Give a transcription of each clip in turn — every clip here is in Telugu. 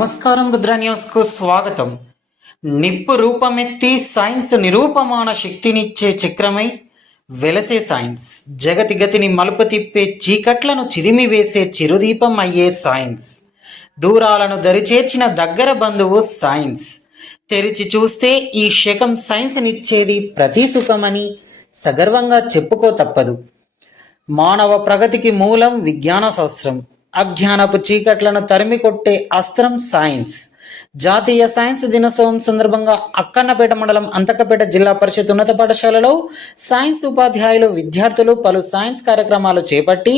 నమస్కారం. రుద్ర న్యూస్ కు స్వాగతం. నిప్పు రూపమెత్తి సైన్స్ నిరూపమాన శక్తినిచ్చే చక్రమై వెలసే సైన్స్, జగతి గతిని మలుపు తిప్పే చీకట్లను చిదిమి వేసే చిరుదీపం అయ్యే సైన్స్, దూరాలను దరిచేర్చిన దగ్గర బంధువు సైన్స్. తెరిచి చూస్తే ఈ శకం సైన్స్నిచ్చేది ప్రతి సుఖమని సగర్వంగా చెప్పుకో తప్పదు. మానవ ప్రగతికి మూలం విజ్ఞాన శాస్త్రం, అజ్ఞానపు చీకట్లను తరిమి కొట్టే అస్త్రం సైన్స్. జాతీయ సైన్స్ దినోత్సవం సందర్భంగా అక్కన్నపేట మండలం అంతకపేట జిల్లా పరిషత్ ఉన్నత పాఠశాలలో సైన్స్ ఉపాధ్యాయులు, విద్యార్థులు పలు సైన్స్ కార్యక్రమాలు చేపట్టి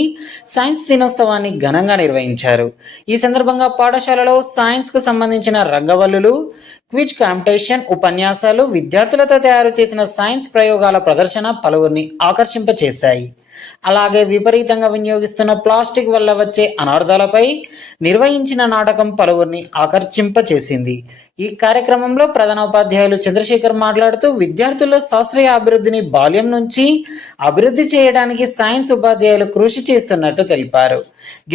సైన్స్ దినోత్సవాన్ని ఘనంగా నిర్వహించారు. ఈ సందర్భంగా పాఠశాలలో సైన్స్కు సంబంధించిన రంగవల్లులు, క్విజ్ కాంపిటీషన్, ఉపన్యాసాలు, విద్యార్థులతో తయారు చేసిన సైన్స్ ప్రయోగాల ప్రదర్శన పలువురిని ఆకర్షింపచేశాయి. అలాగే విపరీతంగా వినియోగిస్తున్న ప్లాస్టిక్ వల్ల వచ్చే అనార్థాలపై నిర్వహించిన నాటకం పలువురిని ఆకర్షింపచేసింది. ఈ కార్యక్రమంలో ప్రధానోపాధ్యాయులు చంద్రశేఖర్ మాట్లాడుతూ విద్యార్థుల్లో శాస్త్రీయ అభివృద్ధిని బాల్యం నుంచి అభివృద్ధి చేయడానికి సైన్స్ ఉపాధ్యాయులు కృషి చేస్తున్నట్టు తెలిపారు.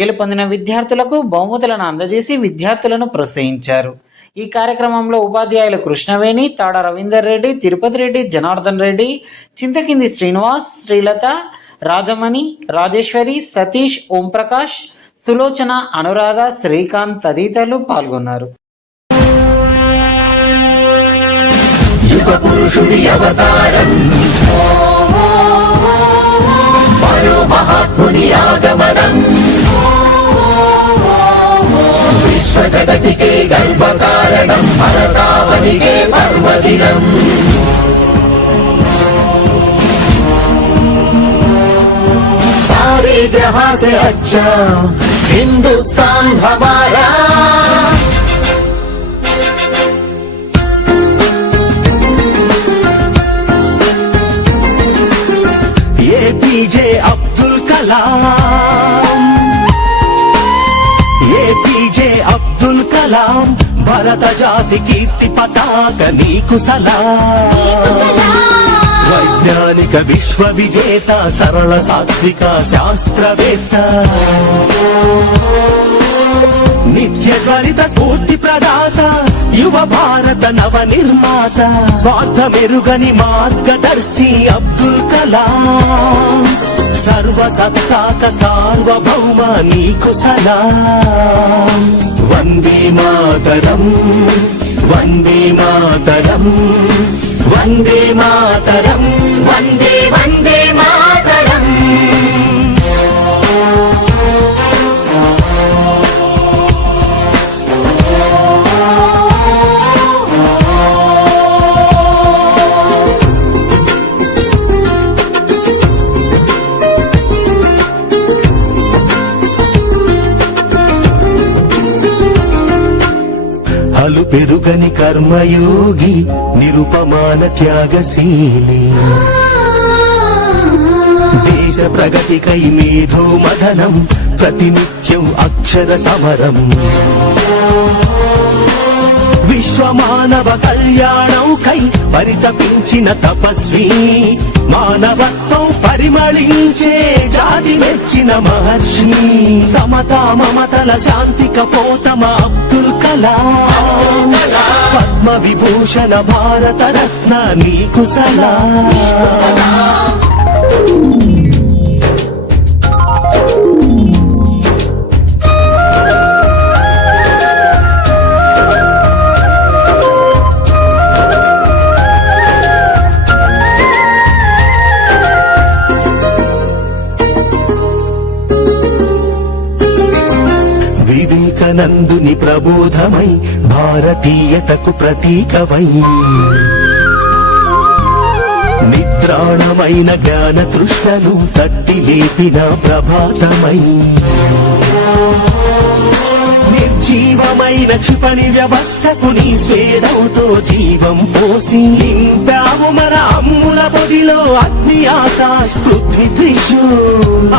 గెలుపొందిన విద్యార్థులకు బహుమతులను అందజేసి విద్యార్థులను ప్రోత్సహించారు. ఈ కార్యక్రమంలో ఉపాధ్యాయులు కృష్ణవేణి, తాడ రవీందర్ రెడ్డి, తిరుపతి రెడ్డి, జనార్దన్ రెడ్డి, చింతకింది శ్రీనివాస్, శ్రీలత, రాజమణి, రాజేశ్వరి, సతీష్, ఓంప్రకాష్, సులోచన, అనురాధ, శ్రీకాంత్ తదితరులు పాల్గొన్నారు. యుగ పురుషుడి అవతారం, మరో మహాత్ముని ఆగమనం, విశ్వ జగతికే గర్వకారణం, భరతావనికే పర్వదినం. सारे जहां से अच्छा हिंदुस्तान हमारा, ये पीजे अब्दुल कलाम, ये पीजे अब्दुल कलाम, भरत जाति कीर्ति पताक नीकु सलाम. వైజ్ఞానిక విశ్వ విజేత, సరళ సాత్విక శాస్త్రవేత్త, నిత్య జ్వలిత స్ఫూర్తి ప్రదాత, యువ భారత నవ నిర్మాత, స్వార్థ మెరుగని మార్గదర్శి అబ్దుల్ కలాం. సర్వసత్తాక సార్వభౌమ నీకు సలాం. వందే మాతరం, వందే మాతరం, వందే మాతరం, వందే వందే మాతరం. హలు పెరుగని కర్మయోగి, నిరుపమాన త్యాగశీలి, దేశ ప్రగతికై మేధో మదనం, ప్రతినిత్యం అక్షర సమరం. విశ్వమానవ కళ్యాణంకై పరితపించిన తపస్వి, మానవత్వం పరిమళించే జాతి మెచ్చిన మహర్షి, సమతా మమతల శాంతి కపోతమ అబ్దుల్ కలాం. పద్మ విభూషణ భారత రత్న నీకు సలాం. వివేకానందుని ప్రబోధమై భారతీయతకు ప్రతీకవై, నిద్రాణమైన జ్ఞాన తృష్ణను తట్టి లేపిన ప్రభాతమై, నిర్జీవమైన క్షిపణి వ్యవస్థకు నీ స్వేదంతో జీవం పోసి, నింపావు మన అమ్ముల పొదిలో అగ్ని ఆకాశ్ పృథ్వీ త్రిషు,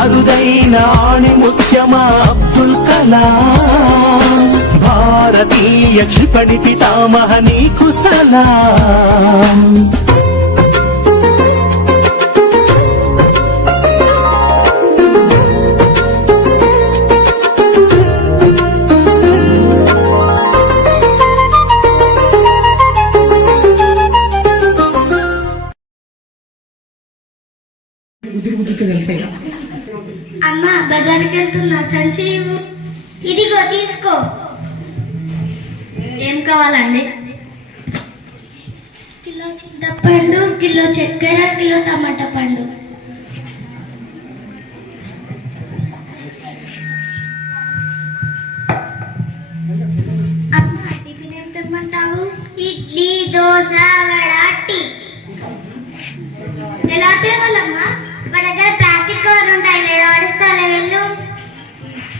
అరుదైన ఆణిముత్యమా అబ్దుల్ కలాం. భారతీయ క్షిపణి పితామహ నీకు సలాం. బడికి వెళ్తున్నా. సంచి ఇదిగో తీసుకో. ఏం కావాలండి? కిలో చింతపండు, కిలో చక్కెర, కిలో టమాటా పండు. అమ్మ, టిఫిన్ ఏం తెమ్మంటావు? ఇడ్లీ, దోశ, వడ, టీ. ఎలా తేవాలమ్మా? మన దగ్గర ప్లాస్టిక్ కవర్ ఉంటాయి, లేడా వడిస్తాలే వెళ్ళు.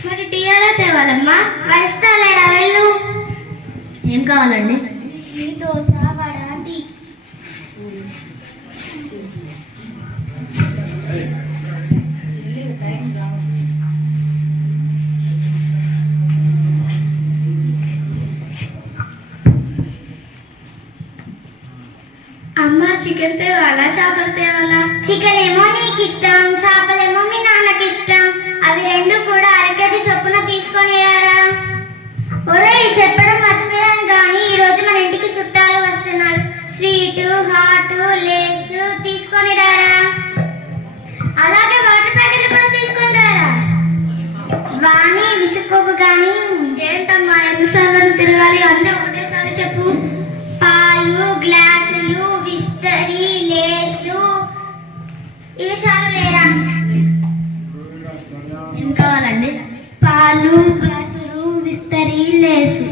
మరి టీ ఎలా తేవాలమ్మా? వడిస్తాలేడా వెళ్ళు. ఏం కావాలండి? ఇడ్లీ, దోశ, వడ, టీ. అమ్మ, చికెన్ తేవాలా చేపలు తేవాలా? చికెన్ ఏమో నీకు ఇష్టం, చేపలేమో మీ నాన్నకి ఇష్టం. అవి రెండు కూడా 1 కేజీ చొప్పున తీసుకొని రారా. ఒరే, చెప్పడం మర్చిపోయాను కానీ ఈ రోజు మన ఇంటికి చుట్టాలు వస్తున్నారు. స్వీట్, హాట్, లేస్ తీసుకొని రారా. అలాగే వాటర్ ప్యాకెట్లు కూడా తీసుకొని రారా. వాణి, విసుక్కోకు కానీ. ఏంటమ్మా, ఎన్నిసార్లు తిరగాలి? అన్నీ ఒకటేసారి చెప్పు. పాలు, గ్లాసులు, విస్తరి, లేసు, ఇవి చాలు లేరా. ఏం కావాలండి? పాలు, గ్లాసులు, విస్తరి, లేసు.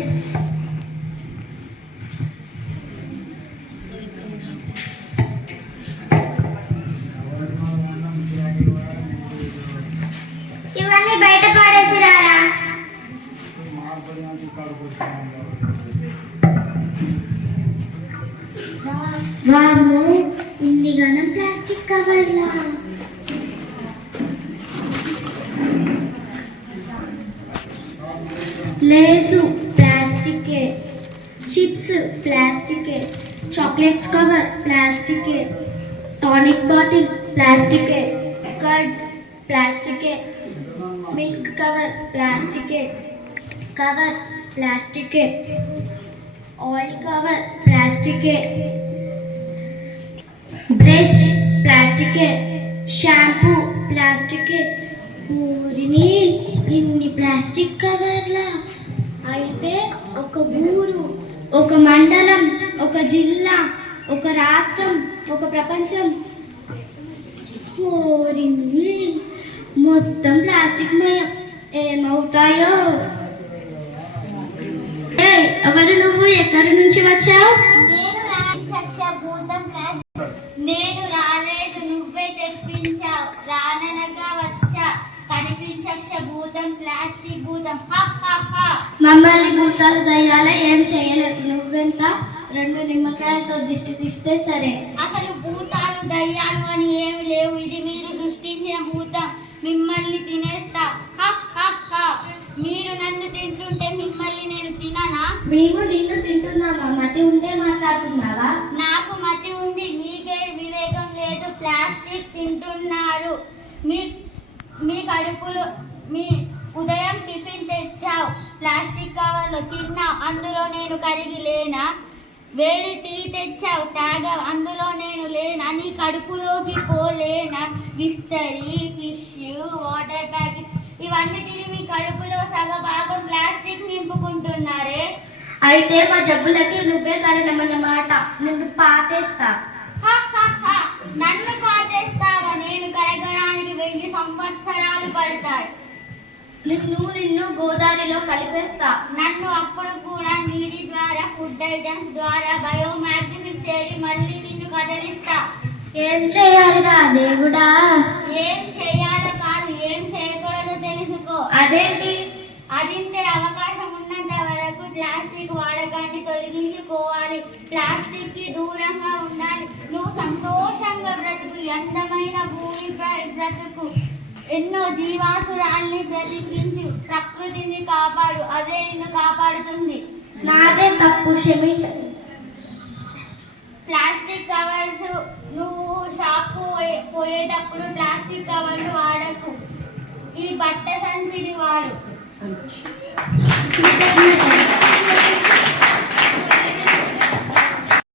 ఇవన్నీ బయట పడేసి రారా. వాము, ఇన్ని గణం ప్లాస్టిక్ కవర్లా. లేసు ప్లాస్టికే, చిప్స్ ప్లాస్టికే, చాక్లెట్స్ కవర్ ప్లాస్టికే, టానిక్ బాటిల్ ప్లాస్టికే, కర్డ్ ప్లాస్టికే, మిల్క్ కవర్ ప్లాస్టికే, కవర్ ప్లాస్టికే, ఆయిల్ కవర్ ప్లాస్టికే, బ్రష్ ప్లాస్టికే, షాంపూ ప్లాస్టికే. ఊరిని ఇన్ని ప్లాస్టిక్ కవర్లా. అయితే ఒక ఊరు, ఒక మండలం, ఒక జిల్లా, ఒక రాష్ట్రం, ఒక ప్రపంచం, ఊరిని మొత్తం ప్లాస్టిక్ మయం. ఏమవుతాయో. ఎవరు నువ్వు? ఎక్కడి నుంచి వచ్చావు? నేను రాలేదు, నువ్వే తెప్పించావు. రాననగా వచ్చా, కనిపించక్ష భూతం, ప్లాస్టిక్ భూతం. మమ్మల్ని భూతాలు దయ్యాలే ఏం చేయలేవు. నువ్వెంత? 2 నిమ్మకాయలతో దిష్టి తీస్తే సరే. అసలు భూతాలు దయ్యాలు అని ఏమి లేవు. ఇది మీరు సృష్టించిన భూతం. మిమ్మల్ని తినేస్తా. మీరు నన్ను తింటుంటే మిమ్మల్ని నేను తిననా? మేము నిన్ను తింటున్నామా? మతి ఉంటే మాట్లాడుతున్నావా? నాకు మతి ఉంది, మీకే వివేకం లేదు. ప్లాస్టిక్ తింటున్నారు. మీ కడుపులో మీ ఉదయం టిఫిన్ తెచ్చావు, ప్లాస్టిక్ కవర్లో తిన్నావు, అందులో నేను కరిగి లేనా? వేడి టీ తెచ్చావు, తాగావు, అందులో నేను లేనా? నీ కడుపులోకి పోలేనా? విస్తరి, ఫిష్, వాటర్ ప్యాకెట్స్ ఇవన్నీ తిని మీ కడుపులో సగభాగం ప్లాస్టిక్ నింపుకుంటున్నారే. అయితే మా జబ్బులకి నువ్వే కారణమన్నమాట. నిన్ను పాతేస్తా. నన్ను పాతేస్తావా? నేను కరగడానికి 1000 సంవత్సరాలు పడతాయి. నిన్ను గోదావరిలో కలిపేస్తా. నన్ను అప్పుడు కూడా నీటి ద్వారా, ఫుడ్ ఐటమ్స్ ద్వారా బయోమాగ్నిఫిక్ చేసి మళ్ళీ నిన్ను కదిలిస్తా. ఏం చేయాలిరా దేవుడా? ఏం చేయాలో కాదు, ఏం చేయకూడదో తెలుసుకో. అదేంటి? అదింటే అవకాశం ఉన్నంత వరకు ప్లాస్టిక్ వాడకాన్ని తొలగించుకోవాలి. ప్లాస్టిక్ కి దూరంగా ఉండాలి. నువ్వు సంతోషంగా బ్రతుకు, అందమైన భూమి బ్రతుకు, ఎన్నో జీవాసురాల్ని బ్రతికించు, ప్రకృతిని కాపాడు. అదే నిన్ను కాపాడుతుంది. నాదే తప్పు, క్షమించు. ప్లాస్టిక్ కవర్స్ నువ్వు షాప్కు పోయేటప్పుడు ప్లాస్టిక్ కవర్లు వాడకు. ఈ బట్ట సంచిని వాడు.